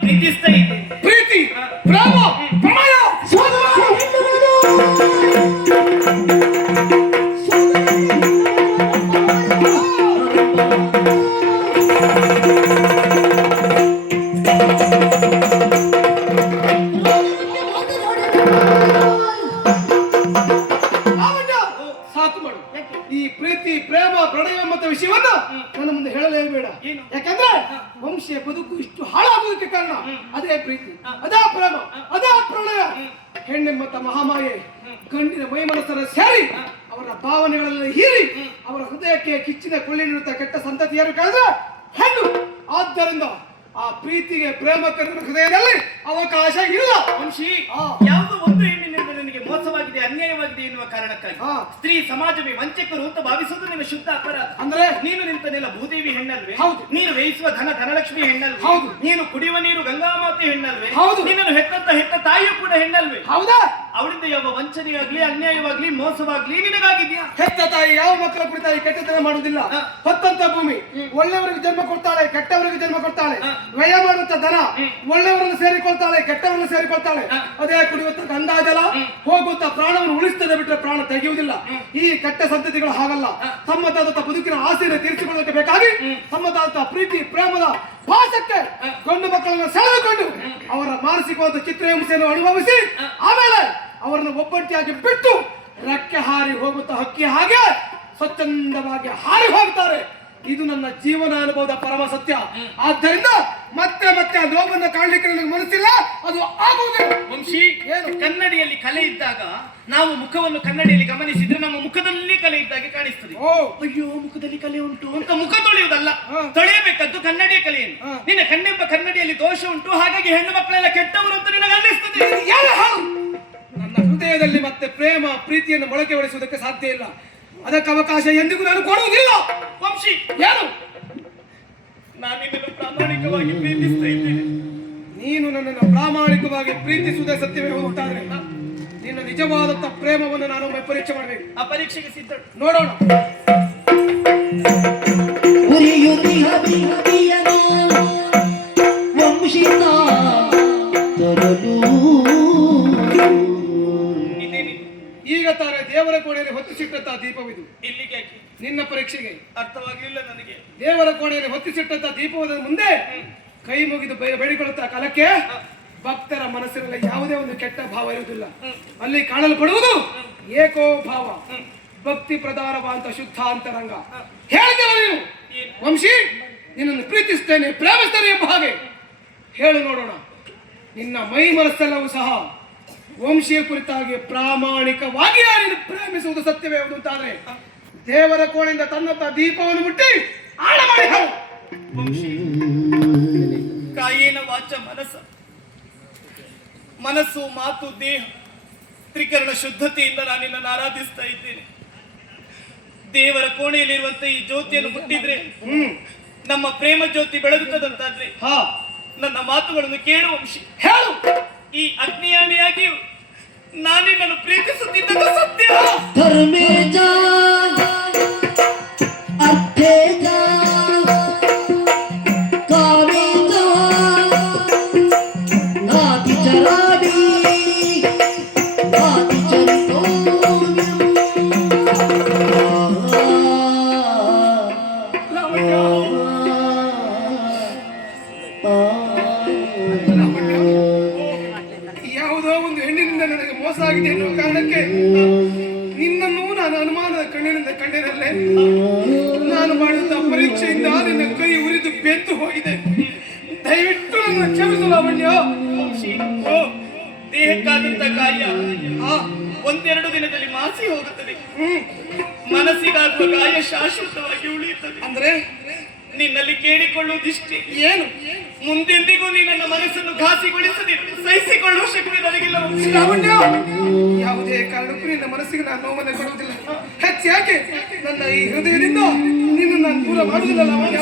ಪ್ರೀತಿಸ್ತಾ ಇದ್ದೇನೆ. ಪ್ರೀತಿ, ಪ್ರೇಮ, ಪ್ರಣಯ, ಸಾಕು ಮಾಡು. ಈ ಪ್ರೀತಿ, ಪ್ರೇಮ, ಪ್ರಣಯ ಮತ್ತು ವಿಷಯವನ್ನು ನನ್ನ ಮುಂದೆ ಹೇಳಲೇಬೇಡ. ಯಾಕಂದ್ರೆ ವಂಶೀಯ ಬದುಕು ಇಷ್ಟು ಹಾಳಾಗುವುದಕ್ಕೆ ಕಾರಣ ಅದೇ ಪ್ರೀತಿ, ಅದೇ ಪ್ರೇಮ, ಅದೇ ಪ್ರಣಯ. ಹೆಣ್ಣೆಂಬತ್ತ ಮಹಾಮಾಯೆ ಗಂಡಿನ ಮೈ ಮನಸ್ಸನ್ನು ಸೇರಿ ಅವರ ಭಾವನೆಗಳೆಲ್ಲ ಹೀರಿ ಅವರ ಹೃದಯಕ್ಕೆ ಕಿಚ್ಚಿನ ಕೊಳ್ಳಿನಿರುತ್ತ ಕೆಟ್ಟ ಸಂತತಿಯರು ಕಳೆದ್ರೆ ಹೆಣ್ಣು. ಆದ್ದರಿಂದ ಆ ಪ್ರೀತಿಗೆ ಪ್ರೇಮಕ್ಕೆ ಹೃದಯದಲ್ಲಿ ಅವಕಾಶ ಇಲ್ಲ. ವಂಶಿ, ಯಾವುದೋ ಒಂದು ಹೆಣ್ಣಿನಿಂದ ನನಗೆ ಮೋಸವಾಗಿದೆ, ಅನ್ಯಾಯವಾಗಿದೆ ಎನ್ನುವ ಕಾರಣಕ್ಕಾಗಿ ಸ್ತ್ರೀ ಸಮಾಜವೇ ವಂಚಕರು ಅಂತ ಭಾವಿಸುವುದು ನಿಮ್ಮ ಶುದ್ಧ ಅಪರಾಧ. ಅಂದ್ರೆ ನೀನು ನಿಂತನೆಲ್ಲ ಭೂದೇವಿ ಹೆಣ್ಣಲ್ವೇ? ಹೌದು. ನೀನು ವ್ಯಯಿಸುವ ಧನಲಕ್ಷ್ಮಿ ಹೆಣ್ಣಲ್ವೇ? ಹೌದು. ನೀನು ಕುಡಿಯುವ ನೀರು ಗಂಗಾಮಾತೆ ಹೆಣ್ಣಲ್ವೇ? ಹೌದು. ನಿನ್ನನ್ನು ಹೆತ್ತ ತಾಯಿಯೂ ಕೂಡ ಹೆಣ್ಣಲ್ವೇ? ಹೌದಾ? ಅವಳಿಂದ ಯಾವ ವಂಚನೆಯಾಗ್ಲಿ, ಅನ್ಯಾಯವಾಗ್ಲಿ, ಮೋಸವಾಗ್ಲಿ ನಿನಗಾಗಿದ್ಯಾ? ಹೆತ್ತ ತಾಯಿ ಯಾವ ಮಕ್ಕಳ ಕುರಿತಾಗಿ ಕೆಟ್ಟತನ ಮಾಡುವುದಿಲ್ಲ. ಹೊತ್ತಂತ ಭೂಮಿ ಒಳ್ಳೆಯವರಿಗೆ ಜನ್ಮ ಕೊಡ್ತಾಳೆ, ಕೆಟ್ಟವರಿಗೆ ಜನ್ಮ ಕೊಡ್ತಾಳೆ. ವ್ಯಯ ಮಾಡುತ್ತ ದನ ಒಳ್ಳೆಯವರನ್ನು ಸೇರಿಕೊಳ್ತಾಳೆ, ಕೆಟ್ಟವರನ್ನು ಸೇರಿಕೊಳ್ತಾಳೆ. ಅದೇ ಕುಡಿಯುತ್ತ ಗಂಗಾಜಲ ಹೋಗುತ್ತಾ ಪ್ರಾಣವನ್ನು ಉಳಿಸ್ತದೆ ಬಿಟ್ಟರೆ ಪ್ರಾಣ ತೆಗೆಯುವುದಿಲ್ಲ. ಈ ಕೆಟ್ಟ ಸಂತತಿಗಳು ಹಾಗಲ್ಲ. ತಮ್ಮದಾದಂತಹ ಬದುಕಿನ ಆಸೆಯನ್ನು ತೀರಿಸಿಕೊಳ್ಳಕ್ಕೆ ಬೇಕಾಗಿ ತಮ್ಮದಾದಂತಹ ಪ್ರೀತಿ ಪ್ರೇಮದ ಭಾಷಕ್ಕೆ ಗಂಡು ಮಕ್ಕಳನ್ನು ಸೆಳೆದುಕೊಂಡು ಅವರ ಮಾನಸಿಕವಾದ ಚಿತ್ರಹಿಂಸೆಯನ್ನು ಅನುಭವಿಸಿ ಆಮೇಲೆ ಅವರನ್ನು ಒಬ್ಬಂಟಿಯಾಗಿ ಬಿಟ್ಟು ರೆಕ್ಕೆ ಹಾರಿ ಹೋಗುತ್ತಾ ಹಕ್ಕಿ ಹಾಗೆ ಸ್ವಚ್ಛಂದವಾಗಿ ಹಾರಿ ಹೋಗ್ತಾರೆ. ಇದು ನನ್ನ ಜೀವನ ಅನುಭವದ ಪರಮ ಸತ್ಯ. ಆದ್ದರಿಂದ ಮತ್ತೆ ಮತ್ತೆ ಆ ನೋವನ್ನು ಕಾಣಲಿಕ್ಕೆ ನನಗೆ ಮನಸ್ಸಿಲ್ಲ, ಅದು ಆಗುವುದಿಲ್ಲ. ವಂಶಿ, ಕನ್ನಡಿಯಲ್ಲಿ ಕಲೆ ಇದ್ದಾಗ ನಾವು ಮುಖವನ್ನು ಕನ್ನಡಿಯಲ್ಲಿ ಗಮನಿಸಿದ್ರೆ ನಮ್ಮ ಮುಖದಲ್ಲಿ ಕಲೆ ಇದ್ದಾಗೆ ಕಾಣಿಸ್ತದೆ. ಅಯ್ಯೋ, ಮುಖದಲ್ಲಿ ಕಲೆ ಉಂಟು ಅಂತ ಮುಖ ತೊಳೆಯುವುದಲ್ಲ, ತೊಳೆಯಬೇಕದ್ದು ಕನ್ನಡಿಯ ಕಲೆಯನ್ನು. ನಿನ್ನ ಕಣ್ಣೆಂಬ ಕನ್ನಡಿಯಲ್ಲಿ ದೋಷ ಉಂಟು, ಹಾಗಾಗಿ ಹೆಣ್ಣು ಮಕ್ಕಳೆಲ್ಲ ಕೆಟ್ಟವರು ಅಂತ ನಿನಗೆ ಅನ್ನಿಸ್ತದೆ. ನನ್ನ ಹೃದಯದಲ್ಲಿ ಮತ್ತೆ ಪ್ರೇಮ ಪ್ರೀತಿಯನ್ನು ಮೊಳಕೆ ಹೊಡೆಸುವುದಕ್ಕೆ ಸಾಧ್ಯ ಇಲ್ಲ. ಅದಕ್ಕೆ ಅವಕಾಶ ಎಂದಿಗೂ ನಾನು ಕೊಡುವುದಿಲ್ಲ. ವಂಶಿ, ಏನು? ನಾನು ನಿನ್ನನ್ನು ಪ್ರಾಮಾಣಿಕವಾಗಿ ಪ್ರೀತಿಸ್ತಾ ಇದ್ದೇನೆ. ನೀನು ನನ್ನನ್ನು ಪ್ರಾಮಾಣಿಕವಾಗಿ ಪ್ರೀತಿಸುವುದೇ ಸತ್ಯವೇ ಹೋಗುತ್ತಾದ್ರೆ ನಿನ್ನ ನಿಜವಾದಂತ ಪ್ರೇಮವನ್ನು ನಾನು ಒಮ್ಮೆ ಪರೀಕ್ಷೆ ಮಾಡಬೇಕು. ಆ ಪರೀಕ್ಷೆಗೆ ಸಿದ್ಧ ನೋಡೋಣ. ಈಗ ತಾನೇ ದೇವರ ಕೋಣೆಯಲ್ಲಿ ಹೊತ್ತಿಸಿಟ್ಟಂತಹ ದೀಪವಿದು. ಇಲ್ಲಿಗೆ ನಿನ್ನ ಪರೀಕ್ಷೆಗೆ ಅರ್ಥವಾಗಲಿಲ್ಲ ನನಗೆ. ದೇವರ ಕೋಣೆಯಲ್ಲಿ ಹೊತ್ತಿಸಿಟ್ಟಂತಹ ದೀಪದ ಮುಂದೆ ಕೈ ಮುಗಿದು ಬೇಡಿಕೊಳ್ಳುತ್ತಾ ಕಾಲಕ್ಕೆ ಭಕ್ತರ ಮನಸ್ಸಿನಲ್ಲಿ ಯಾವುದೇ ಒಂದು ಕೆಟ್ಟ ಭಾವ ಇರುವುದಿಲ್ಲ. ಅಲ್ಲಿ ಕಾಣಲ್ಪಡುವುದು ಏಕೋ ಭಾವ, ಭಕ್ತಿ ಪ್ರಧಾನವಾದಂತ ಶುದ್ಧ ಅಂತರಂಗ. ಹೇಳಿದೆವ ನೀನು ವಂಶಿ, ನಿನ್ನನ್ನು ಪ್ರೀತಿಸ್ತೇನೆ ಪ್ರೇಮಿಸ್ತೇನೆ ಎಂಬ ಹಾಗೆ ಹೇಳು ನೋಡೋಣ. ನಿನ್ನ ಮೈ ಮನಸ್ಸೆಲ್ಲವೂ ಸಹ ವಂಶೀಯ ಕುರಿತಾಗಿ ಪ್ರಾಮಾಣಿಕವಾಗಿ ನೀನು ಪ್ರೇಮಿಸುವುದು ಸತ್ಯವೇ ಹೌದು ಅಂತಾದ್ರೆ ದೇವರ ಕೋಣೆಯಿಂದ ತನ್ನತ್ತ ದೀಪವನ್ನು ಮುಟ್ಟಿ ಆಳ ಮಾಡಿ ಹೇಳು. ಕಾಯೇನ ವಾಚ ಮನಸ್ಸು ಮಾತು ದೇಹ ತ್ರಿಕರಣ ಶುದ್ಧತೆಯಿಂದ ನಾನು ನಿನ್ನನ್ನು ಆರಾಧಿಸ್ತಾ ಇದ್ದೇನೆ. ದೇವರ ಕೋಣೆಯಲ್ಲಿರುವಂತ ಈ ಜ್ಯೋತಿಯನ್ನು ಮುಟ್ಟಿದ್ರೆ ನಮ್ಮ ಪ್ರೇಮ ಜ್ಯೋತಿ ಬೆಳಗುತ್ತದಂತಾದ್ರೆ ನನ್ನ ಮಾತುಗಳನ್ನು ಕೇಳು ವಂಶಿ. ಹೇಳು. ಈ ಅಗ್ನಿಯಾನೆಯಾಗಿಯೂ ನಾನಿನ್ನನ್ನು ಪ್ರೀತಿಸುತ್ತಿದ್ದ ಸತ್ಯ. ಯಾವುದೋ ಒಂದು ಹೆಣ್ಣಿನಿಂದ ನನಗೆ ಮೋಸ ಆಗಿದೆ ಎನ್ನುವ ಕಾರಣಕ್ಕೆ ನಿನ್ನನ್ನು ನಾನು ಅನುಮಾನದ ಕಣ್ಣಿನಿಂದ ಕಂಡಿರಲ್ಲೇ ನಾನು ಮಾಡಿದ ಪರೀಕ್ಷೆಯಿಂದ ನಿನ್ನ ಕೈ ಉರಿದು ಬೆಂದು ಹೋಗಿದೆ. ದಯವಿಟ್ಟು ನನ್ನ ಕ್ಷಮಿಸು ಲಾವಣ್ಯ. ದೇಹಕ್ಕಾದಂತ ಗಾಯ ಒಂದೆರಡು ದಿನದಲ್ಲಿ ಮಾಸಿ ಹೋಗುತ್ತದೆ. ಮನಸ್ಸಿಗಾಗುವ ಗಾಯ ಶಾಶ್ವತವಾಗಿ ಉಳಿಯುತ್ತದೆ. ಅಂದ್ರೆ ನಿನ್ನಲ್ಲಿ ಕೇಳಿಕೊಳ್ಳುವುದಿಷ್ಟೇ. ಏನು? ಮುಂದೆಂದಿಗೂ ನೀ ನನ್ನ ಮನಸ್ಸನ್ನು ಘಾಸಿಗೊಳಿಸದಿರು. ಸಹಿಸಿಕೊಳ್ಳುವ ಶಕ್ತಿ ನನಗಿಲ್ಲ ಲಾವಣ್ಯ. ಯಾವುದೇ ಕಾರಣಕ್ಕೂ ನಿನ್ನ ಮನಸ್ಸಿಗೆ ನಾನು ನೋವನ್ನು ಕೊಡುವುದಿಲ್ಲ. ಹೆಚ್ಚಾಗಿ ನನ್ನ ಈ ಹೃದಯದಿಂದ ನಿನ್ನ ನಾನು ದೂರ ಮಾಡುವುದಿಲ್ಲ ಲಾವಣ್ಯ.